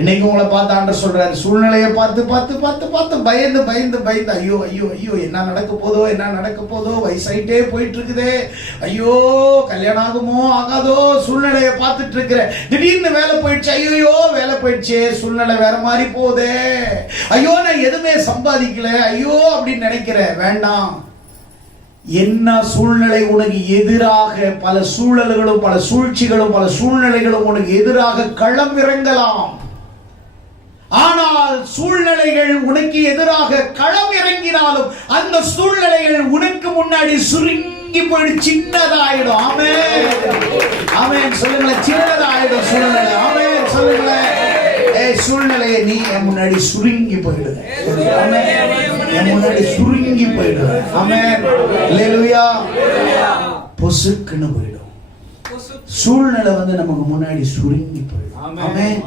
இன்னைக்கு உங்களை பார்த்து ஆண்டவர் சொல்றாரு, சூழ்நிலையை பார்த்து பார்த்து பார்த்து பார்த்து பயந்து பயந்து பயந்து ஐயோ ஐயோ ஐயோ என்ன நடக்க போதோ வயசாயிட்டே போயிட்டு இருக்குதே, ஐயோ கல்யாணம் ஆகுமோ ஆகாதோ சூழ்நிலையை பார்த்துட்டு இருக்கிற. திடீர்னு வேலை போயிடுச்சு, ஐயோ வேலை போயிடுச்சு, சூழ்நிலை வேற மாதிரி போதே, ஐயோ நான் எதுவுமே சம்பாதிக்கல, ஐயோ அப்படின்னு நினைக்கிற. வேண்டாம். என்ன சூழ்நிலை உனக்கு எதிராக, பல சூழல்களும் பல சூழ்ச்சிகளும் பல சூழ்நிலைகளும் உனக்கு எதிராக களம் இறங்கலாம். ஆனால் சூழ்நிலைகள் உனக்கு எதிராக களம் இறங்கினாலும் அந்த சூழ்நிலைகள் உனக்கு முன்னாடி சுருங்கி போயிடு, சின்னதாயிடும். ஆமென் ஆமென் சொல்லுங்களேன். சின்னதாயிடும் சூழ்நிலை. ஆமென் சொல்லுங்களேன். சூழ்நிலையை நீ என் முன்னாடி சுருங்கி போயிடுங்க. என் முன்னாடி சுருங்கி போயிடுங்க. ஆமென் அல்லேலூயா. பொசுக்குன்னு போயிடும். சூழ்நிலை நமக்கு முன்னாடி சுருங்கி போயிடும். ஆமென்.